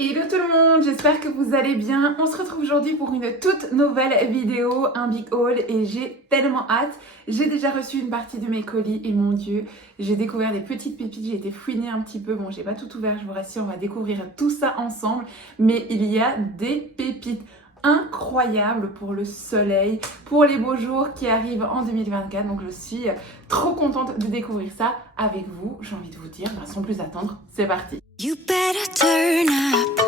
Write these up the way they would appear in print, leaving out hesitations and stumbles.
Hello tout le monde, j'espère que vous allez bien. On se retrouve aujourd'hui pour une toute nouvelle vidéo, un big haul et j'ai tellement hâte. J'ai déjà reçu une partie de mes colis et mon Dieu, j'ai découvert des petites pépites, j'ai été fouiner un petit peu. Bon, j'ai pas tout ouvert, je vous rassure, on va découvrir tout ça ensemble. Mais il y a des pépites incroyables pour le soleil, pour les beaux jours qui arrivent en 2024. Donc je suis trop contente de découvrir ça avec vous. J'ai envie de vous dire, sans plus attendre, c'est parti. You better turn up.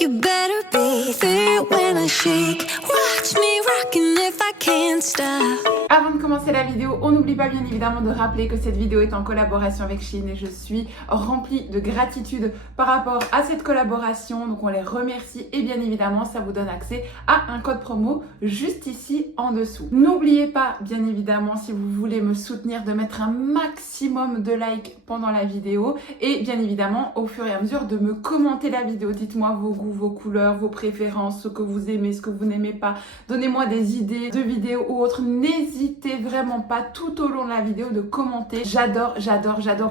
You better be there when I shake. Watch me rockin' if I can't stop. Avant de commencer la vidéo, on n'oublie pas bien évidemment de rappeler que cette vidéo est en collaboration avec Shein et je suis remplie de gratitude par rapport à cette collaboration. Donc on les remercie et bien évidemment ça vous donne accès à un code promo juste ici en dessous. N'oubliez pas bien évidemment, si vous voulez me soutenir, de mettre un maximum de likes pendant la vidéo et bien évidemment au fur et à mesure de me commenter la vidéo. Dites-moi vos goûts, vos couleurs, vos préférences, ce que vous aimez, ce que vous n'aimez pas. Donnez-moi des idées de vidéos ou autres. N'hésitez vraiment pas tout au long de la vidéo de commenter. J'adore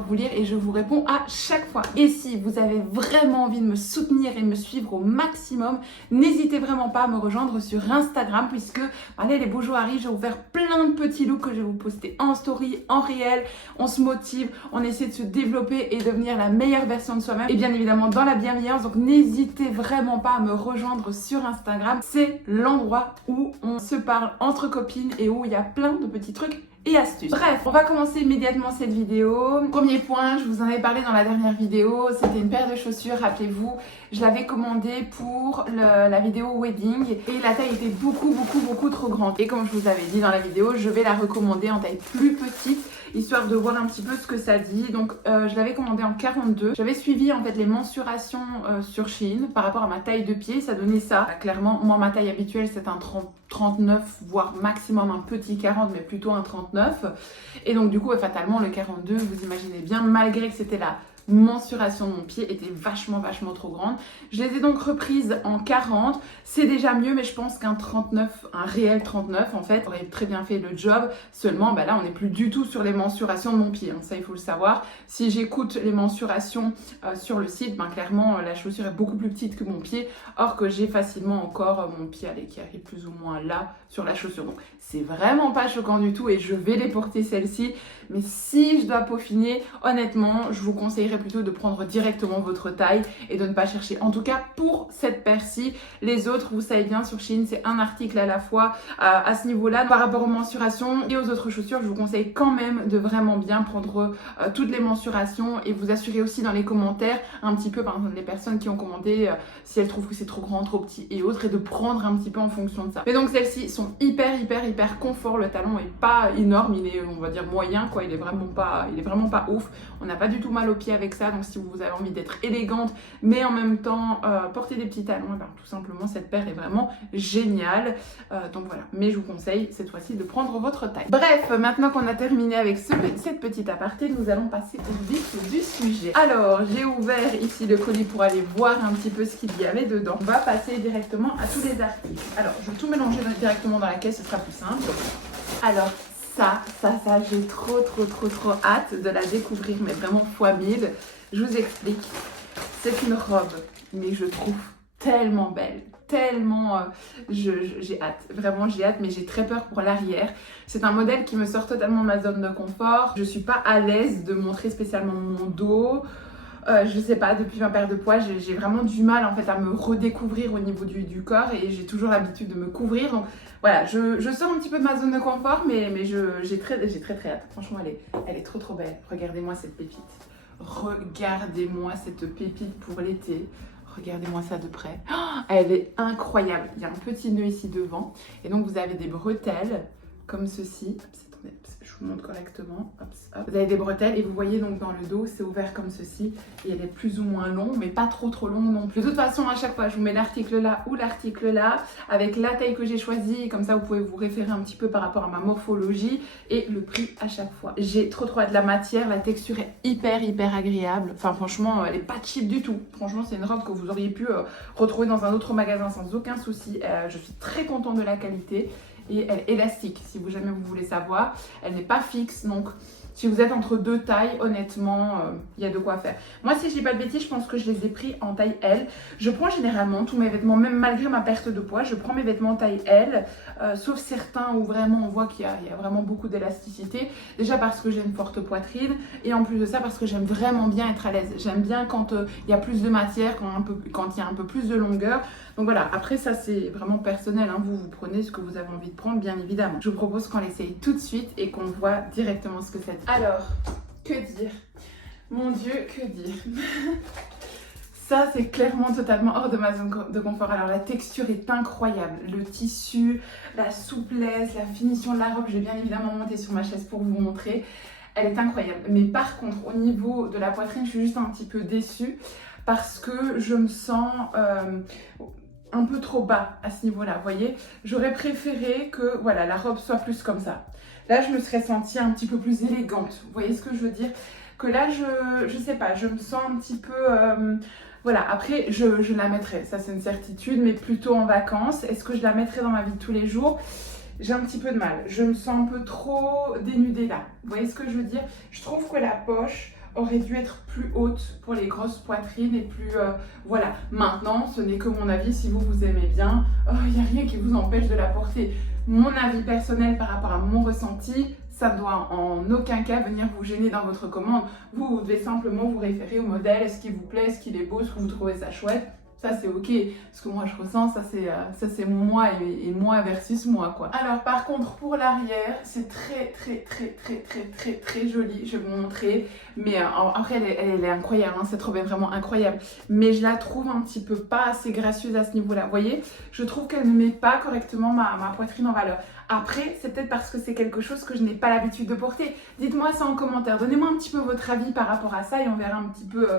vous lire et je vous réponds à chaque fois. Et si vous avez vraiment envie de me soutenir et de me suivre au maximum, n'hésitez vraiment pas à me rejoindre sur Instagram puisque allez, les beaux jours arrivent, j'ai ouvert plein de petits looks que je vais vous poster en story, en réel. On se motive, on essaie de se développer et devenir la meilleure version de soi-même et bien évidemment dans la bienveillance. Donc n'hésitez vraiment pas à me rejoindre sur Instagram. C'est l'endroit où on se parle entre copines et où il y a plein de petits trucs et astuces. Bref, on va commencer immédiatement cette vidéo. Premier point, je vous en avais parlé dans la dernière vidéo, c'était une paire de chaussures, rappelez-vous, je l'avais commandée pour la vidéo wedding et la taille était beaucoup trop grande. Et comme je vous avais dit dans la vidéo, je vais la recommander en taille plus petite, histoire de voir un petit peu ce que ça dit. Donc je l'avais commandée en 42. J'avais suivi en fait les mensurations sur Shein par rapport à ma taille de pied, ça donnait ça. Clairement, moi ma taille habituelle c'est un 39, voire maximum un petit 40, mais plutôt un 39. Et donc du coup, fatalement, le 42, vous imaginez bien, malgré que c'était la mensuration de mon pied, était vachement trop grande. Je les ai donc reprises en 40. C'est déjà mieux, mais je pense qu'un 39, un réel 39 en fait, aurait très bien fait le job. Seulement, là, on n'est plus du tout sur les mensurations de mon pied. Ça, il faut le savoir. Si j'écoute les mensurations sur le site, clairement, la chaussure est beaucoup plus petite que mon pied. Or que j'ai facilement encore mon pied qui arrive plus ou moins là sur la chaussure. Donc, c'est vraiment pas choquant du tout et je vais les porter celles-ci. Mais si je dois peaufiner, honnêtement, je vous conseillerais plutôt de prendre directement votre taille et de ne pas chercher. En tout cas, pour cette paire-ci, les autres, vous savez bien, sur Shein, c'est un article à la fois à ce niveau-là. Par rapport aux mensurations et aux autres chaussures, je vous conseille quand même de vraiment bien prendre toutes les mensurations et vous assurer aussi dans les commentaires un petit peu, par exemple, les personnes qui ont commenté si elles trouvent que c'est trop grand, trop petit et autres, et de prendre un petit peu en fonction de ça. Mais donc celles-ci sont hyper confort. Le talon est pas énorme, il est, on va dire, moyen quoi. Il est vraiment pas ouf. On n'a pas du tout mal aux pieds avec ça. Donc si vous avez envie d'être élégante, mais en même temps porter des petits talons, tout simplement cette paire est vraiment géniale. Donc voilà. Mais je vous conseille cette fois-ci de prendre votre taille. Bref, maintenant qu'on a terminé avec cette petite aparté, nous allons passer au vif du sujet. Alors j'ai ouvert ici le colis pour aller voir un petit peu ce qu'il y avait dedans. On va passer directement à tous les articles. Alors je vais tout mélanger directement dans la caisse, ce sera plus simple. Alors ça, j'ai trop hâte de la découvrir, mais vraiment fois 1000. Je vous explique. C'est une robe, mais je trouve tellement belle, tellement... j'ai hâte, vraiment j'ai hâte, mais j'ai très peur pour l'arrière. C'est un modèle qui me sort totalement de ma zone de confort. Je suis pas à l'aise de montrer spécialement mon dos. Je sais pas, depuis ma perte de poids, j'ai vraiment du mal en fait à me redécouvrir au niveau du corps et j'ai toujours l'habitude de me couvrir. Donc voilà, je sors un petit peu de ma zone de confort, mais j'ai très hâte. Franchement, elle est trop belle. Regardez-moi cette pépite. Regardez-moi cette pépite pour l'été. Regardez-moi ça de près. Oh, elle est incroyable. Il y a un petit nœud ici devant. Et donc vous avez des bretelles comme ceci. Attendez, je vous montre correctement. Vous avez des bretelles et vous voyez donc dans le dos, c'est ouvert comme ceci. Et elle est plus ou moins longue, mais pas trop longue non plus. De toute façon, à chaque fois, je vous mets l'article là ou l'article là, avec la taille que j'ai choisie. Comme ça, vous pouvez vous référer un petit peu par rapport à ma morphologie et le prix à chaque fois. J'ai trop hâte de la matière. La texture est hyper agréable. Enfin, franchement, elle est pas cheap du tout. Franchement, c'est une robe que vous auriez pu retrouver dans un autre magasin sans aucun souci. Je suis très contente de la qualité. Et elle est élastique, si jamais vous voulez savoir. Elle n'est pas fixe, donc Si vous êtes entre deux tailles, honnêtement, il y a de quoi faire. Moi, si je dis pas de bêtises, je pense que je les ai pris en taille L. Je prends généralement tous mes vêtements, même malgré ma perte de poids, je prends mes vêtements taille L, sauf certains où vraiment on voit qu'il y a vraiment beaucoup d'élasticité. Déjà parce que j'ai une forte poitrine et en plus de ça parce que j'aime vraiment bien être à l'aise. J'aime bien quand il y a plus de matière, quand il y a un peu plus de longueur. Donc voilà, après ça c'est vraiment personnel, hein. Vous prenez ce que vous avez envie de prendre, bien évidemment. Je vous propose qu'on l'essaye tout de suite et qu'on voit directement ce que ça dit. Alors, que dire? Mon Dieu, que dire? Ça, c'est clairement totalement hors de ma zone de confort. Alors, la texture est incroyable. Le tissu, la souplesse, la finition de la robe, je vais bien évidemment monter sur ma chaise pour vous montrer. Elle est incroyable. Mais par contre, au niveau de la poitrine, je suis juste un petit peu déçue parce que je me sens un peu trop bas à ce niveau-là. Vous voyez, j'aurais préféré que voilà, la robe soit plus comme ça. Là, je me serais sentie un petit peu plus élégante. Vous voyez ce que je veux dire? Que là, je sais pas, je me sens un petit peu... voilà, après, je la mettrai, ça c'est une certitude, mais plutôt en vacances. Est-ce que je la mettrai dans ma vie de tous les jours? J'ai un petit peu de mal. Je me sens un peu trop dénudée là. Vous voyez ce que je veux dire? Je trouve que la poche aurait dû être plus haute pour les grosses poitrines et plus... voilà. Maintenant, ce n'est que mon avis. Si vous aimez bien, il n'y a rien qui vous empêche de la porter. Mon avis personnel par rapport à mon ressenti, ça ne doit en aucun cas venir vous gêner dans votre commande. Vous devez simplement vous référer au modèle, est-ce qu'il vous plaît, est-ce qu'il est beau, est-ce que vous trouvez ça chouette. Ça c'est ok, ce que moi je ressens, ça c'est moi et moi versus moi quoi. Alors par contre pour l'arrière, c'est très joli, je vais vous montrer. Mais après elle est incroyable, hein, cette robe est vraiment incroyable. Mais je la trouve un petit peu pas assez gracieuse à ce niveau-là, vous voyez. Je trouve qu'elle ne met pas correctement ma poitrine en valeur. Après, c'est peut-être parce que c'est quelque chose que je n'ai pas l'habitude de porter. Dites-moi ça en commentaire, donnez-moi un petit peu votre avis par rapport à ça et on verra un petit peu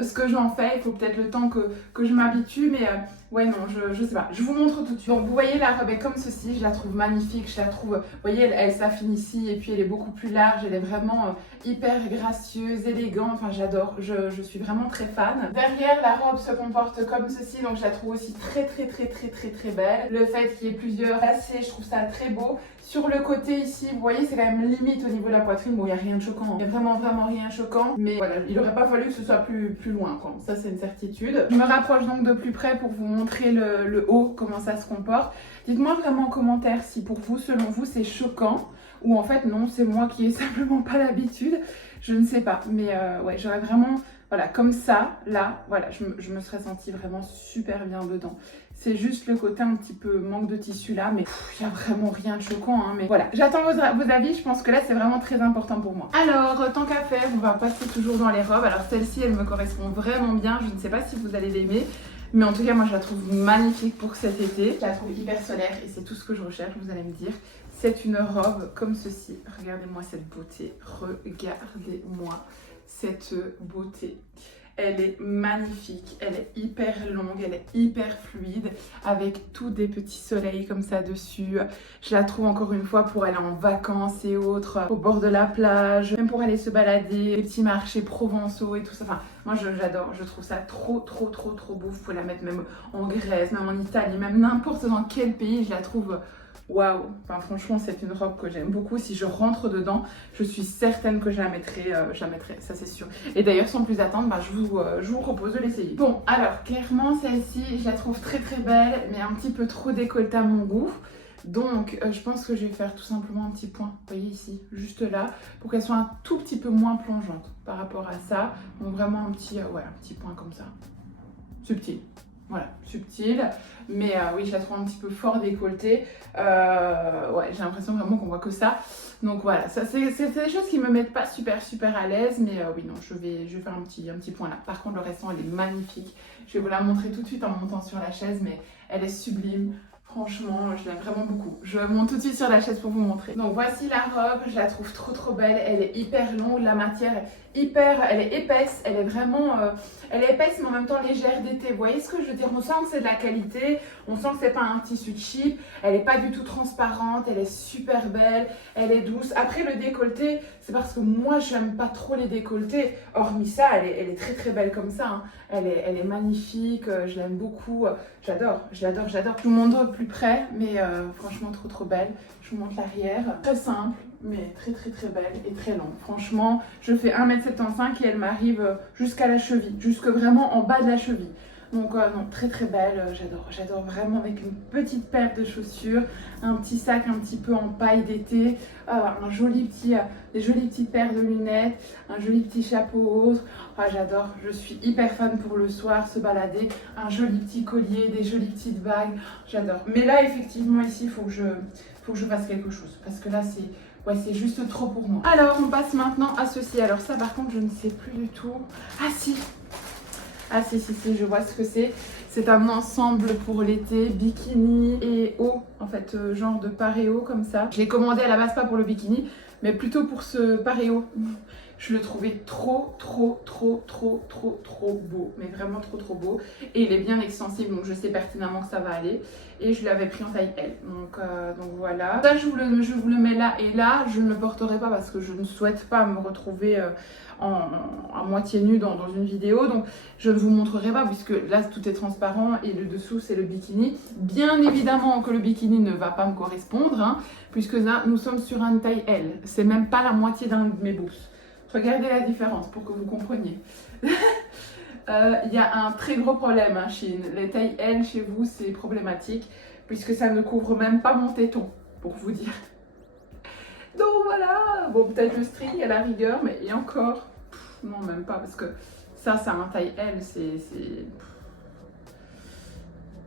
ce que j'en fais. Il faut peut-être le temps que je m'habitue, mais ouais non, je sais pas. Je vous montre tout de suite. Donc vous voyez la robe est comme ceci, je la trouve magnifique, je la trouve, vous voyez elle s'affine ici et puis elle est beaucoup plus large, elle est vraiment hyper gracieuse, élégante, enfin j'adore, je suis vraiment très fan. Derrière la robe se comporte comme ceci, donc je la trouve aussi très belle. Le fait qu'il y ait plusieurs lacets, je trouve ça très beau. Sur le côté ici, vous voyez, c'est quand même limite au niveau de la poitrine. Bon, il n'y a rien de choquant. Il n'y a vraiment rien de choquant. Mais voilà, il n'aurait pas fallu que ce soit plus loin, quoi. Ça, c'est une certitude. Je me rapproche donc de plus près pour vous montrer le haut, comment ça se comporte. Dites-moi vraiment en commentaire si pour vous, selon vous, c'est choquant. Ou en fait, non, c'est moi qui ai simplement pas l'habitude. Je ne sais pas. Mais ouais, j'aurais vraiment... Voilà, comme ça, là, voilà, je me serais sentie vraiment super bien dedans. C'est juste le côté un petit peu manque de tissu là, mais il n'y a vraiment rien de choquant, hein, mais voilà. J'attends vos avis, je pense que là, c'est vraiment très important pour moi. Alors, tant qu'à faire, on va passer toujours dans les robes. Alors, celle-ci, elle me correspond vraiment bien. Je ne sais pas si vous allez l'aimer, mais en tout cas, moi, je la trouve magnifique pour cet été. Je la trouve hyper solaire et c'est tout ce que je recherche, vous allez me dire. C'est une robe comme ceci. Regardez-moi cette beauté. Regardez-moi cette beauté. Elle est magnifique, elle est hyper longue, elle est hyper fluide avec tous des petits soleils comme ça dessus. Je la trouve encore une fois pour aller en vacances et autres, au bord de la plage, même pour aller se balader, les petits marchés provençaux et tout ça. Enfin, moi j'adore, je trouve ça trop beau. Vous pouvez la mettre même en Grèce, même en Italie, même n'importe dans quel pays, je la trouve... Waouh, enfin, franchement c'est une robe que j'aime beaucoup. Si je rentre dedans, je suis certaine que je la mettrai, ça c'est sûr. Et d'ailleurs sans plus attendre, bah, je vous propose de l'essayer. Bon alors clairement celle-ci je la trouve très belle, mais un petit peu trop décolletée à mon goût. Donc je pense que je vais faire tout simplement un petit point, vous voyez ici, juste là, pour qu'elle soit un tout petit peu moins plongeante par rapport à ça. Donc vraiment un petit point comme ça, subtil. Voilà, subtil, mais oui, je la trouve un petit peu fort décolletée. Ouais, j'ai l'impression vraiment qu'on voit que ça. Donc voilà, ça c'est des choses qui me mettent pas super à l'aise, mais oui, non, je vais faire un petit point là. Par contre, le restant, elle est magnifique. Je vais vous la montrer tout de suite en montant sur la chaise, mais elle est sublime. Franchement, je l'aime vraiment beaucoup. Je monte tout de suite sur la chaise pour vous montrer. Donc voici la robe, je la trouve trop belle. Elle est hyper longue, la matière elle est épaisse. Elle est vraiment, elle est épaisse mais en même temps légère d'été. Vous voyez ce que je veux dire? On sent que c'est de la qualité, on sent que c'est pas un tissu cheap. Elle est pas du tout transparente, elle est super belle, elle est douce. Après le décolleté, c'est parce que moi j'aime pas trop les décolletés. Hormis ça, elle est très belle comme ça. Hein. Elle est magnifique, je l'aime beaucoup. J'adore. Je vous montre plus près, mais franchement trop belle. Je vous montre l'arrière. Très simple, mais très très très belle et très longue. Franchement, je fais 1m75 et elle m'arrive jusqu'à la cheville, jusque vraiment en bas de la cheville. Donc non, très très belle, j'adore vraiment, avec une petite paire de chaussures, un petit sac un petit peu en paille d'été, des jolies petites paires de lunettes, un joli petit chapeau autre. J'adore, je suis hyper fan pour le soir, se balader, un joli petit collier, des jolies petites bagues, j'adore. Mais là effectivement ici, il faut que je fasse quelque chose, parce que là c'est juste trop pour moi. Alors on passe maintenant à ceci. Alors ça par contre je ne sais plus du tout. Ah si, je vois ce que c'est. C'est un ensemble pour l'été, bikini et haut, en fait, genre de paréo comme ça. Je l'ai commandé à la base pas pour le bikini, mais plutôt pour ce paréo. Je le trouvais trop beau, mais vraiment trop beau. Et il est bien extensible, donc je sais pertinemment que ça va aller. Et je l'avais pris en taille L, donc voilà. Ça, je vous le mets là et là. Je ne le porterai pas parce que je ne souhaite pas me retrouver à moitié nue dans une vidéo. Donc je ne vous montrerai pas puisque là tout est transparent et le dessous c'est le bikini. Bien évidemment que le bikini ne va pas me correspondre, hein, puisque là nous sommes sur une taille L. C'est même pas la moitié d'un de mes boobs. Regardez la différence pour que vous compreniez. Il y a un très gros problème, hein, Shein. Les tailles L chez vous, c'est problématique puisque ça ne couvre même pas mon téton, pour vous dire. Donc voilà, bon peut-être le string à la rigueur, mais et encore, non même pas parce que ça c'est un taille L,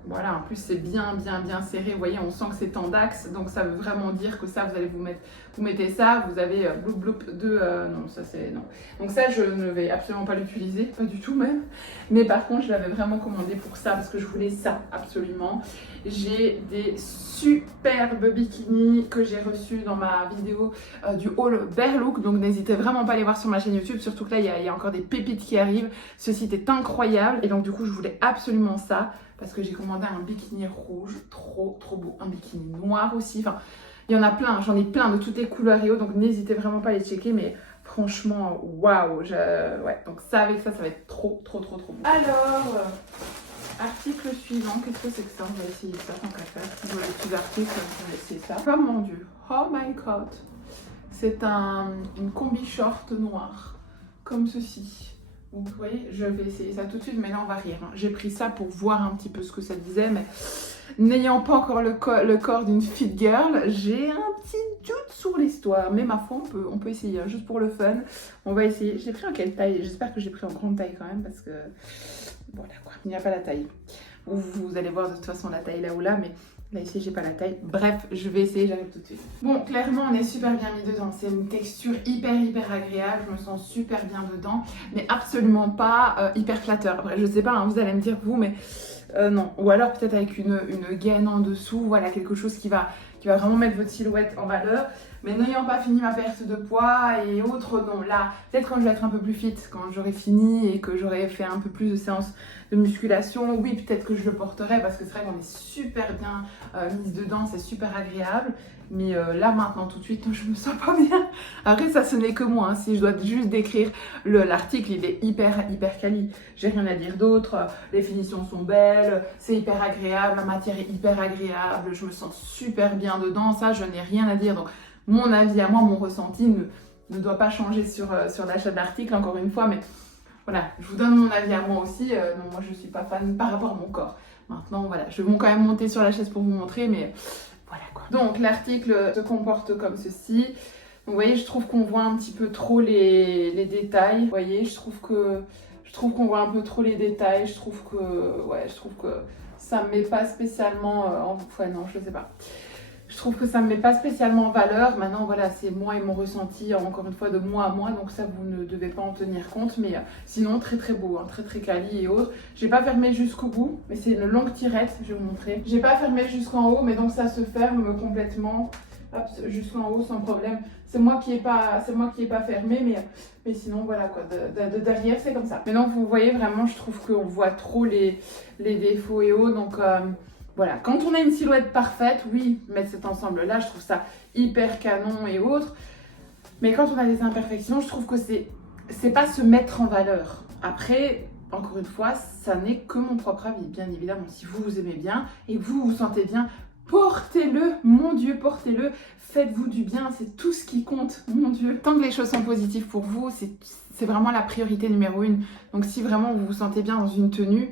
voilà, en plus c'est bien serré, vous voyez, on sent que c'est tendax, donc ça veut vraiment dire que ça, vous allez vous mettez ça, vous avez bloup de, non, ça c'est, non. Donc ça, je ne vais absolument pas l'utiliser, pas du tout même, mais par contre, je l'avais vraiment commandé pour ça, parce que je voulais ça, absolument. J'ai des superbes bikinis que j'ai reçus dans ma vidéo du haul Bare Look, donc n'hésitez vraiment pas à les voir sur ma chaîne YouTube, surtout que là, il y a encore des pépites qui arrivent, ce site est incroyable, et donc du coup, je voulais absolument ça, parce que j'ai commandé un bikini rouge, trop beau, un bikini noir aussi, enfin, il y en a plein, j'en ai plein de toutes les couleurs et autres, donc n'hésitez vraiment pas à les checker, mais franchement, waouh, ouais, donc ça, avec ça va être trop beau. Alors, article suivant, qu'est-ce que c'est que ça? On va essayer ça, tant qu'à faire, je vois les petits articles, on va essayer ça. Oh mon dieu, oh my god, c'est une combi short noire, comme ceci. Donc vous voyez, je vais essayer ça tout de suite, mais là on va rire. Hein. J'ai pris ça pour voir un petit peu ce que ça disait, mais n'ayant pas encore le corps d'une fit girl, j'ai un petit doute sur l'histoire. Mais ma foi, on peut essayer, hein, juste pour le fun. On va essayer. J'ai pris en quelle taille? J'espère que j'ai pris en grande taille quand même, parce que voilà quoi, il n'y a pas la taille. Vous allez voir de toute façon la taille là ou là, mais là ici j'ai pas la taille. Bref, je vais essayer, j'arrive tout de suite. Bon, clairement on est super bien mis dedans. C'est une texture hyper agréable. Je me sens super bien dedans, mais absolument pas hyper flatteur. Après je sais pas, hein, vous allez me dire vous, mais non. Ou alors peut-être avec une gaine en dessous, voilà, quelque chose qui va vraiment mettre votre silhouette en valeur. Mais n'ayant pas fini ma perte de poids et autres, non, là, peut-être quand je vais être un peu plus fit, quand j'aurai fini et que j'aurai fait un peu plus de séances de musculation, oui, peut-être que je le porterai parce que c'est vrai qu'on est super bien mise dedans, c'est super agréable. Mais là, maintenant, tout de suite, je me sens pas bien. Après, ça, ce n'est que moi. Hein. Si je dois juste décrire l'article, il est hyper quali. J'ai rien à dire d'autre. Les finitions sont belles, c'est hyper agréable, la matière est hyper agréable, je me sens super bien dedans. Ça, je n'ai rien à dire. Donc, mon avis à moi, mon ressenti ne doit pas changer sur l'achat de l'article, encore une fois. Mais voilà, je vous donne mon avis à moi aussi. Non, moi, je ne suis pas fan par rapport à mon corps. Maintenant, voilà, je vais quand même monter sur la chaise pour vous montrer, mais voilà quoi. Donc, l'article se comporte comme ceci. Donc, vous voyez, je trouve qu'on voit un petit peu trop les détails. Vous voyez, je trouve qu'on voit un peu trop les détails. Je trouve que ça me met pas spécialement non, je sais pas. Je trouve que ça me met pas spécialement en valeur. Maintenant, voilà, c'est moi et mon ressenti, encore une fois, de moi à moi. Donc ça, vous ne devez pas en tenir compte. Mais sinon, très beau, hein, très quali et autres. J'ai pas fermé jusqu'au bout, mais c'est une longue tirette, je vais vous montrer. J'ai pas fermé jusqu'en haut, mais donc ça se ferme complètement. Hop, jusqu'en haut sans problème. C'est moi qui ai pas fermé, mais sinon voilà quoi, de derrière c'est comme ça. Maintenant vous voyez vraiment, je trouve qu'on voit trop les défauts et autres. Donc voilà, quand on a une silhouette parfaite, oui, mettre cet ensemble là, je trouve ça hyper canon et autres. Mais quand on a des imperfections, je trouve que c'est pas se mettre en valeur. Après, encore une fois, ça n'est que mon propre avis, bien évidemment. Si vous aimez bien et que vous vous sentez bien, Portez-le, mon Dieu, portez-le. Faites-vous du bien, c'est tout ce qui compte, mon Dieu. Tant que les choses sont positives pour vous, c'est vraiment la priorité numéro 1. Donc si vraiment vous vous sentez bien dans une tenue,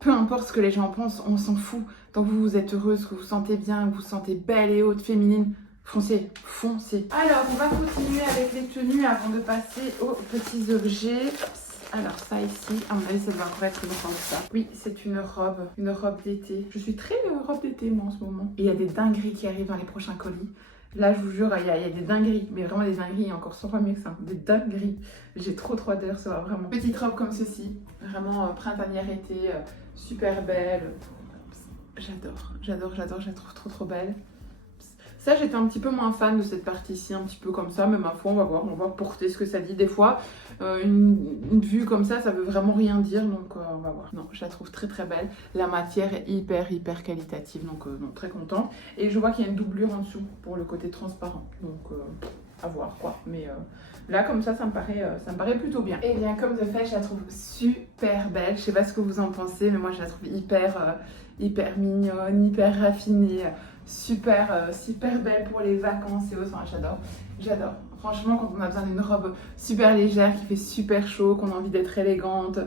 peu importe ce que les gens pensent, on s'en fout. Tant que vous êtes heureuse, que vous vous sentez bien, que vous vous sentez belle et haute, féminine, foncez, foncez. Alors, on va continuer avec les tenues avant de passer aux petits objets. Alors ça ici, à mon avis ça devrait encore être une robe ça. Oui, c'est une robe d'été. Je suis très robe d'été moi en ce moment. Et il y a des dingueries qui arrivent dans les prochains colis. Là je vous jure, il y a des dingueries, mais vraiment des dingueries, encore 100 fois mieux que ça. Des dingueries. J'ai trop hâte de recevoir vraiment. Petite robe comme ceci, vraiment printanière été, super belle. J'adore, je la trouve trop belle. Ça, j'étais un petit peu moins fan de cette partie-ci, un petit peu comme ça, mais ma foi, on va voir, on va porter ce que ça dit. Des fois, une vue comme ça veut vraiment rien dire, donc on va voir. Non, je la trouve très belle. La matière est hyper qualitative, donc très contente. Et je vois qu'il y a une doublure en dessous pour le côté transparent, donc à voir quoi. Mais là, comme ça me paraît plutôt bien. Et bien, comme de fait, je la trouve super belle. Je sais pas ce que vous en pensez, mais moi, je la trouve hyper mignonne, hyper raffinée. Super belle pour les vacances et autres, enfin, j'adore. Franchement, quand on a besoin d'une robe super légère, qui fait super chaud, qu'on a envie d'être élégante,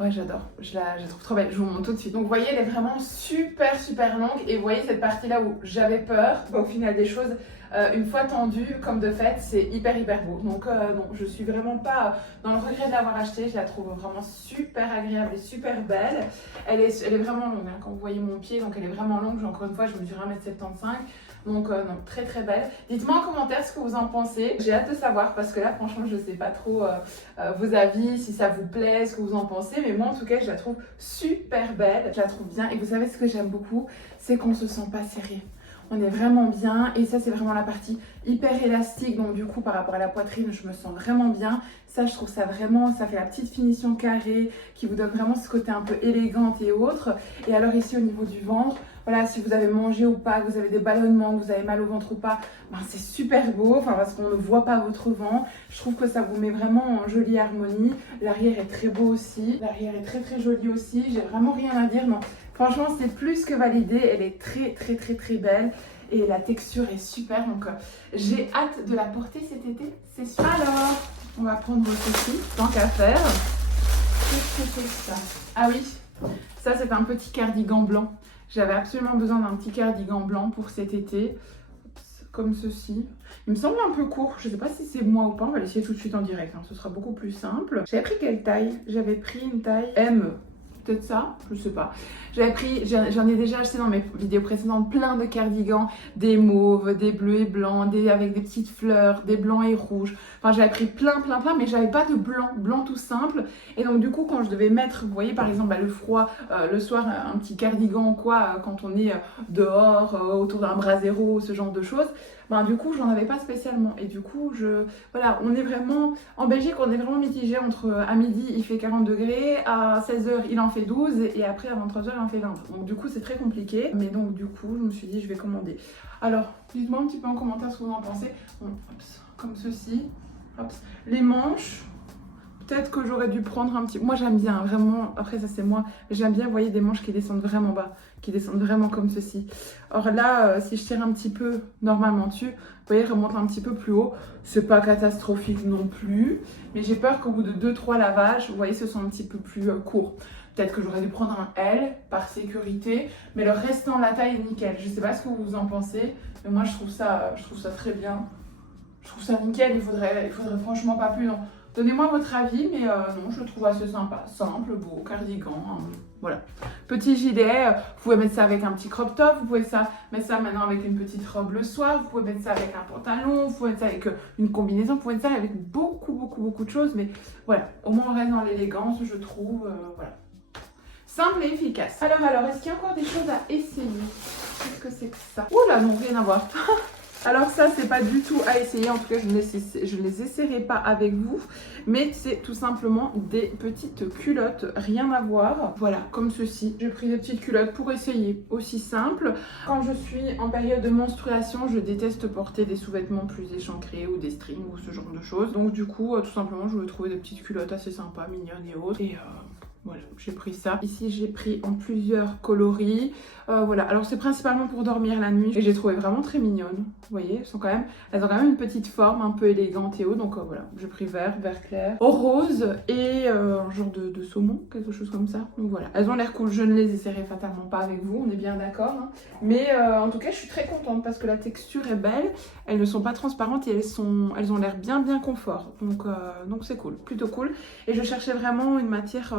ouais, j'adore. Je la trouve trop belle. Je vous montre tout de suite. Donc, vous voyez, elle est vraiment super longue. Et vous voyez cette partie-là où j'avais peur, bah, au final des choses, une fois tendue, comme de fait, c'est hyper beau. Donc, non, je suis vraiment pas dans le regret de l'avoir achetée. Je la trouve vraiment super agréable et super belle. Elle est vraiment longue, hein, quand vous voyez mon pied. Donc, elle est vraiment longue. Encore une fois, je mesure 1m75. Donc non, très belle. Dites-moi en commentaire ce que vous en pensez. J'ai hâte de savoir parce que là, franchement, je sais pas trop vos avis, si ça vous plaît, ce que vous en pensez. Mais moi, en tout cas, je la trouve super belle. Je la trouve bien. Et vous savez ce que j'aime beaucoup, c'est qu'on se sent pas serré. On est vraiment bien et ça c'est vraiment la partie hyper élastique, donc du coup par rapport à la poitrine je me sens vraiment bien. Ça je trouve ça vraiment, ça fait la petite finition carrée qui vous donne vraiment ce côté un peu élégante et autres. Et alors ici au niveau du ventre, voilà, si vous avez mangé ou pas, que vous avez des ballonnements, que vous avez mal au ventre ou pas, ben c'est super beau, enfin parce qu'on ne voit pas votre ventre. Je trouve que ça vous met vraiment en jolie harmonie. L'arrière est très beau aussi, l'arrière est très joli aussi, j'ai vraiment rien à dire, non. Franchement, c'est plus que validé. Elle est très belle. Et la texture est super. Donc, j'ai hâte de la porter cet été. C'est sûr. Alors, on va prendre ceci, tant qu'à faire. Qu'est-ce que c'est que ça? Ah oui, ça c'est un petit cardigan blanc. J'avais absolument besoin d'un petit cardigan blanc pour cet été. Comme ceci. Il me semble un peu court. Je ne sais pas si c'est moi ou pas. On va l'essayer tout de suite en direct, hein. Ce sera beaucoup plus simple. J'avais pris quelle taille? J'avais pris une taille M. Peut-être ça, je sais pas. J'en ai déjà acheté dans mes vidéos précédentes plein de cardigans, des mauves, des bleus et blancs, avec des petites fleurs, des blancs et rouges. Enfin, j'avais pris plein, mais j'avais pas de blanc tout simple. Et donc du coup, quand je devais mettre, vous voyez par exemple le froid, le soir, un petit cardigan ou quoi, quand on est dehors, autour d'un brasero, ce genre de choses, ben du coup, j'en avais pas spécialement. Et du coup, voilà, on est vraiment, en Belgique, on est vraiment mitigé entre à midi, il fait 40 degrés, à 16h, il en fait 12, et après à 23h, il en fait 20. Donc du coup, c'est très compliqué. Mais donc du coup, je me suis dit, je vais commander. Alors, dites-moi un petit peu en commentaire ce que vous en pensez. Bon, hops, comme ceci. Hops. Les manches, peut-être que j'aurais dû prendre un petit... Moi, j'aime bien, vraiment, après ça c'est moi, j'aime bien, vous voyez, des manches qui descendent vraiment bas, qui descendent vraiment comme ceci. Or là, si je tire un petit peu normalement dessus, vous voyez, je remonte un petit peu plus haut. C'est pas catastrophique non plus, mais j'ai peur qu'au bout de 2-3 lavages, vous voyez, ce soit un petit peu plus court. Peut-être que j'aurais dû prendre un L par sécurité, mais le restant, la taille est nickel. Je sais pas ce que vous en pensez, mais moi je trouve ça très bien. Je trouve ça nickel, il faudrait franchement pas plus, non. Donnez-moi votre avis, mais non, je le trouve assez sympa. Simple, beau, cardigan, hein, voilà. Petit gilet, vous pouvez mettre ça avec un petit crop top, vous pouvez mettre ça maintenant avec une petite robe le soir, vous pouvez mettre ça avec un pantalon, vous pouvez mettre ça avec une combinaison, vous pouvez mettre ça avec beaucoup de choses, mais voilà, au moins on reste dans l'élégance, je trouve, voilà. Simple et efficace. Alors, est-ce qu'il y a encore des choses à essayer? Qu'est-ce que c'est que ça? Ouh là, non, rien à voir. Alors ça, c'est pas du tout à essayer, en tout cas je ne les essaierai pas avec vous, mais c'est tout simplement des petites culottes, rien à voir. Voilà, comme ceci. J'ai pris des petites culottes pour essayer, aussi simple. Quand je suis en période de menstruation, je déteste porter des sous-vêtements plus échancrés ou des strings ou ce genre de choses. Donc du coup, tout simplement, je voulais trouver des petites culottes assez sympas, mignonnes et autres. Et Voilà, j'ai pris ça. Ici, j'ai pris en plusieurs coloris. Voilà, alors c'est principalement pour dormir la nuit. Et j'ai trouvé vraiment très mignonnes. Vous voyez, elles ont quand même une petite forme un peu élégante et haut. Donc voilà, j'ai pris vert clair, au rose et un genre de saumon, quelque chose comme ça. Donc voilà, elles ont l'air cool. Je ne les essaierai fatalement pas avec vous, on est bien d'accord. Hein. Mais en tout cas, je suis très contente parce que la texture est belle. Elles ne sont pas transparentes et elles ont l'air bien confort. Donc c'est cool, plutôt cool. Et je cherchais vraiment une matière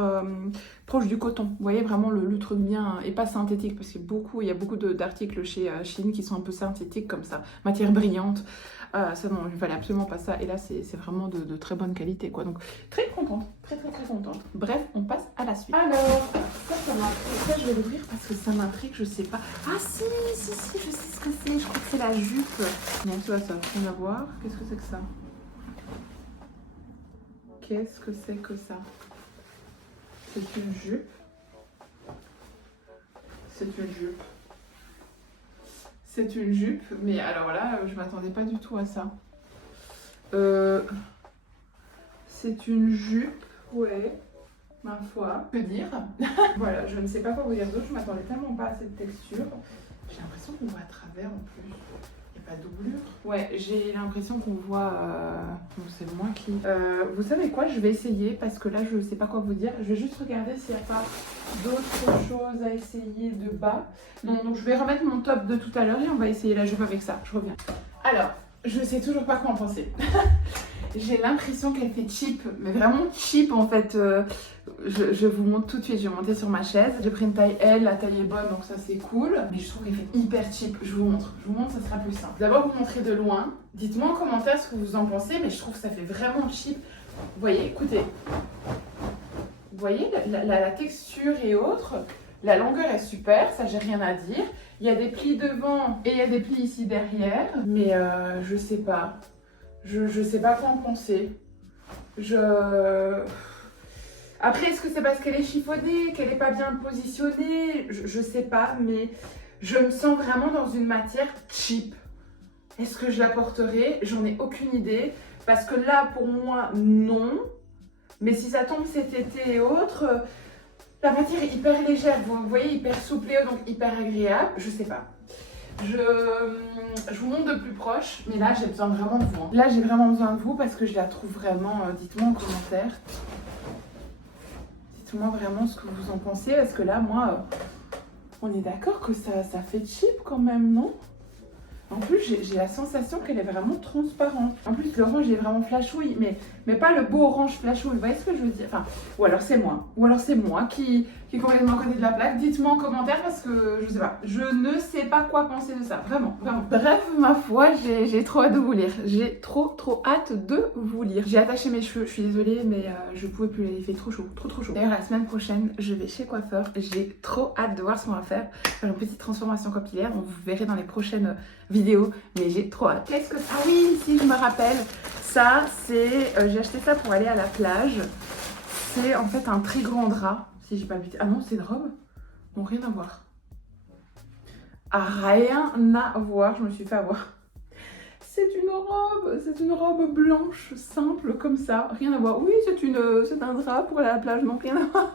proche du coton. Vous voyez, vraiment le truc bien et pas synthétique parce qu'il y a beaucoup d'articles chez Shein qui sont un peu synthétiques comme ça, matière brillante. Ça non, il fallait absolument pas ça. Et là, c'est vraiment de très bonne qualité quoi. Donc très contente, très contente. Bref, on passe à la suite. Alors, ça m'intrigue. Ça, je vais l'ouvrir parce que ça m'intrigue, je sais pas. Ah si, je sais ce que c'est. Je crois que c'est la jupe. Non, c'est pas ça. On va voir. Qu'est-ce que c'est que ça? Qu'est-ce que c'est que ça? C'est une jupe. C'est une jupe, mais alors là, je m'attendais pas du tout à ça. C'est une jupe, ouais, ma foi. Que dire? Voilà, je ne sais pas quoi vous dire d'autre, je m'attendais tellement pas à cette texture. J'ai l'impression qu'on voit à travers en plus. Il n'y a pas de doublure. Ouais, j'ai l'impression qu'on voit... Donc c'est moi qui... vous savez quoi? Je vais essayer parce que là, je sais pas quoi vous dire. Je vais juste regarder s'il n'y a pas d'autres choses à essayer de bas. Non, donc je vais remettre mon top de tout à l'heure et on va essayer la jupe avec ça. Je reviens. Alors, je sais toujours pas quoi en penser. J'ai l'impression qu'elle fait cheap, mais vraiment cheap en fait. Je vous montre tout de suite, je vais monter sur ma chaise. J'ai pris une taille L, la taille est bonne donc ça c'est cool. Mais je trouve qu'elle fait hyper cheap, je vous montre, ça sera plus simple. D'abord vous montrer de loin, dites-moi en commentaire ce que vous en pensez, mais je trouve que ça fait vraiment cheap. Vous voyez, écoutez. Vous voyez, la texture et autres, la longueur est super, ça j'ai rien à dire. Il y a des plis devant et il y a des plis ici derrière, mais je sais pas. Je sais pas quoi en penser. Après, est-ce que c'est parce qu'elle est chiffonnée, qu'elle n'est pas bien positionnée? Je sais pas, mais je me sens vraiment dans une matière cheap. Est-ce que je la porterai? J'en ai aucune idée. Parce que là, pour moi, non. Mais si ça tombe cet été et autres, la matière est hyper légère. Vous voyez, hyper souple et donc hyper agréable. Je sais pas. Je vous montre de plus proche, mais là j'ai besoin vraiment de vous. Hein. Là j'ai vraiment besoin de vous parce que je la trouve vraiment. Dites-moi en commentaire. Dites-moi vraiment ce que vous en pensez parce que là, moi, on est d'accord que ça fait cheap quand même, non? En plus, j'ai la sensation qu'elle est vraiment transparente. En plus, l'orange est vraiment flashouille, mais pas le beau orange flashouille. Vous voyez ce que je veux dire? Enfin, ou alors c'est moi qui est complètement à côté de la plaque. Dites-moi en commentaire parce que je sais pas. Je ne sais pas quoi penser de ça. Vraiment. Bref, ma foi, j'ai trop hâte de vous lire. J'ai trop hâte de vous lire. J'ai attaché mes cheveux, je suis désolée, mais je pouvais plus. Il fait trop chaud, trop chaud. D'ailleurs, la semaine prochaine, je vais chez coiffeur. J'ai trop hâte de voir ce qu'on va faire. Faire une petite transformation capillaire. Donc, vous verrez dans les prochaines vidéos, mais j'ai trop hâte. Qu'est-ce que... Ah oui, si je me rappelle, ça c'est... j'ai acheté ça pour aller à la plage. C'est en fait un très grand drap, si j'ai pas buté. Ah non, c'est une robe? Non, rien à voir. Ah, rien à voir, je me suis fait avoir. C'est une robe blanche, simple, comme ça, rien à voir. Oui, c'est un drap pour aller à la plage, non, rien à voir.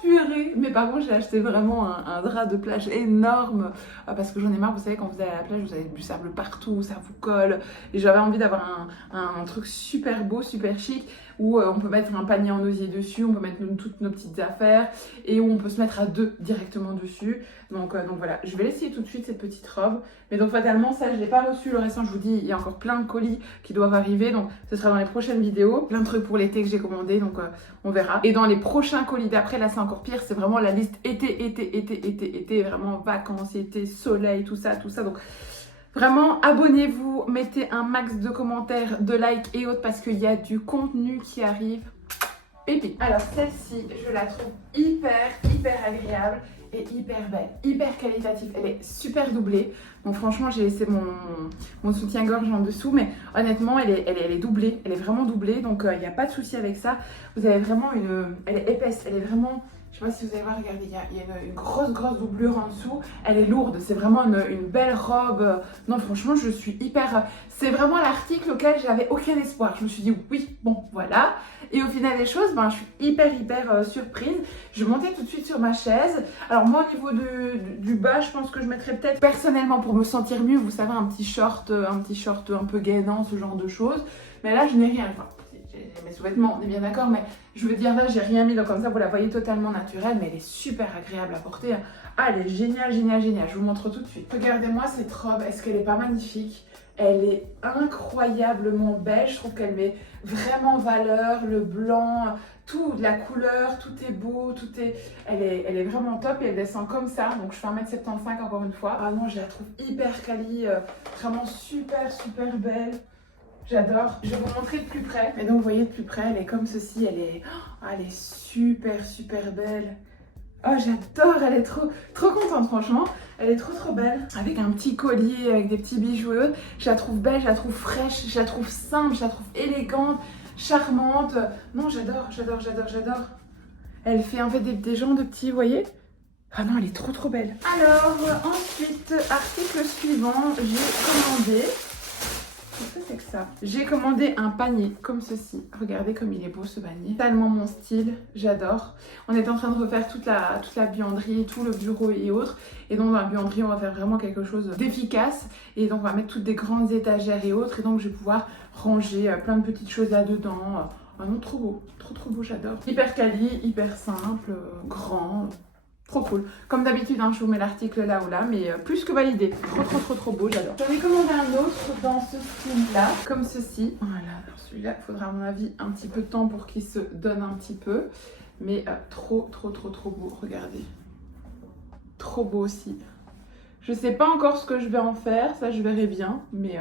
Purée. Mais par contre j'ai acheté vraiment un drap de plage énorme parce que j'en ai marre, vous savez quand vous allez à la plage vous avez du sable partout, ça vous colle et j'avais envie d'avoir un truc super beau, super chic où on peut mettre un panier en osier dessus, on peut mettre toutes nos petites affaires et où on peut se mettre à deux directement dessus. Donc voilà, je vais l'essayer tout de suite cette petite robe. Mais donc fatalement ça je l'ai pas reçu, le restant je vous dis il y a encore plein de colis qui doivent arriver donc ce sera dans les prochaines vidéos. Plein de trucs pour l'été que j'ai commandé donc on verra. Et dans les prochains colis d'après, là c'est encore pire, c'est vraiment la liste été, vraiment vacances, été, soleil, tout ça donc vraiment abonnez-vous, mettez un max de commentaires, de likes et autres parce qu'il y a du contenu qui arrive. Pépite. Alors celle-ci je la trouve hyper agréable et hyper belle, hyper qualitative, elle est super doublée. Donc franchement j'ai laissé mon soutien-gorge en dessous mais honnêtement elle est doublée, elle est vraiment doublée donc il n'y a pas de souci avec ça. Vous avez vraiment elle est épaisse, elle est vraiment Je sais pas si vous allez voir, regardez, il y a une grosse doublure en dessous. Elle est lourde, c'est vraiment une belle robe. Non, franchement, je suis hyper... C'est vraiment l'article auquel j'avais aucun espoir. Je me suis dit, oui, bon, voilà. Et au final des choses, ben, je suis hyper surprise. Je montais tout de suite sur ma chaise. Alors moi, au niveau du bas, je pense que je mettrais peut-être, personnellement, pour me sentir mieux, vous savez, un petit short un peu gainant, ce genre de choses. Mais là, je n'ai rien. Enfin, j'ai mes sous-vêtements, on est bien d'accord, mais je veux dire, là, j'ai rien mis. Donc comme ça, vous la voyez totalement naturelle, mais elle est super agréable à porter. Ah, elle est géniale. Je vous montre tout de suite. Regardez-moi cette robe. Est-ce qu'elle est pas magnifique? Elle est incroyablement belle, je trouve qu'elle met vraiment en valeur le blanc, tout, la couleur, tout est beau, elle est vraiment top et elle descend comme ça, donc je fais 1m75 encore une fois. Ah non, je la trouve hyper quali, vraiment super belle. J'adore. Je vais vous montrer de plus près. Et donc vous voyez de plus près, elle est comme ceci, elle est super belle. Oh, j'adore, elle est trop contente, franchement. Elle est trop belle. Avec un petit collier, avec des petits bijoux. Je la trouve belle, je la trouve fraîche, je la trouve simple, je la trouve élégante, charmante. Non, j'adore. Elle fait en fait des genres de petits, vous voyez? Ah non, elle est trop belle. Alors, ensuite, article suivant, j'ai commandé... Qu'est-ce que c'est que ça? J'ai commandé un panier comme ceci. Regardez comme il est beau ce panier. Tellement mon style, j'adore. On est en train de refaire toute la buanderie, tout le bureau et autres. Et donc dans la buanderie, on va faire vraiment quelque chose d'efficace. Et donc on va mettre toutes des grandes étagères et autres. Et donc je vais pouvoir ranger plein de petites choses là-dedans. Oh non, trop beau, j'adore. Hyper quali, hyper simple, grand. Trop cool. Comme d'habitude, hein, je vous mets l'article là ou là, mais plus que validé. Trop beau, j'adore. J'en ai commandé un autre dans ce style-là, comme ceci. Voilà, alors celui-là, il faudra à mon avis un petit peu de temps pour qu'il se donne un petit peu. Mais trop beau, regardez. Trop beau aussi. Je sais pas encore ce que je vais en faire, ça je verrai bien, mais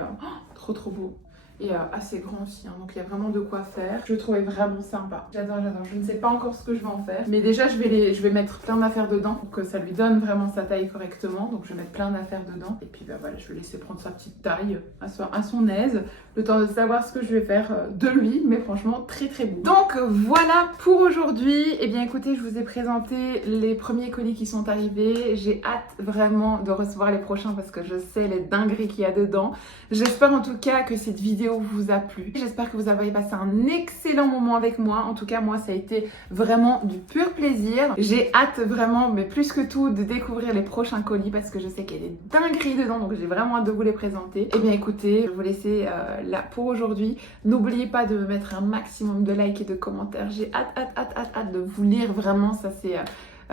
trop beau. Et assez grand aussi, hein, donc il y a vraiment de quoi faire. Je le trouvais vraiment sympa. J'adore. Je ne sais pas encore ce que je vais en faire, mais déjà je vais mettre plein d'affaires dedans pour que ça lui donne vraiment sa taille correctement. Donc je vais mettre plein d'affaires dedans et puis bah, voilà, je vais laisser prendre sa petite taille à son aise, le temps de savoir ce que je vais faire de lui, mais franchement très beau. Donc voilà pour aujourd'hui. Et bien écoutez, je vous ai présenté les premiers colis qui sont arrivés. J'ai hâte vraiment de recevoir les prochains parce que je sais les dingueries qu'il y a dedans. J'espère en tout cas que cette vidéo vous a plu. J'espère que vous avez passé un excellent moment avec moi. En tout cas, moi, ça a été vraiment du pur plaisir. J'ai hâte vraiment, mais plus que tout, de découvrir les prochains colis parce que je sais qu'il y a des dingueries dedans, donc j'ai vraiment hâte de vous les présenter. Et bien écoutez, je vais vous laisser là pour aujourd'hui. N'oubliez pas de mettre un maximum de likes et de commentaires. J'ai hâte de vous lire vraiment. Ça, c'est...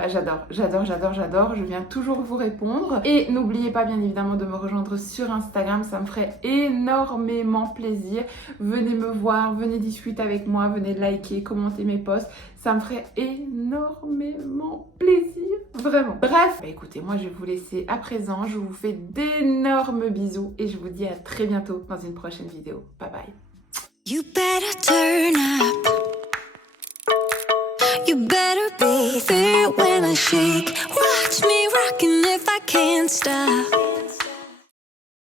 j'adore. Je viens toujours vous répondre. Et n'oubliez pas bien évidemment de me rejoindre sur Instagram. Ça me ferait énormément plaisir. Venez me voir, venez discuter avec moi, venez liker, commenter mes posts. Ça me ferait énormément plaisir. Vraiment. Bref, bah écoutez, moi je vais vous laisser à présent. Je vous fais d'énormes bisous et je vous dis à très bientôt dans une prochaine vidéo. Bye bye. You better turn up. You better be there when I shake. Watch me rockin' if I can't stop.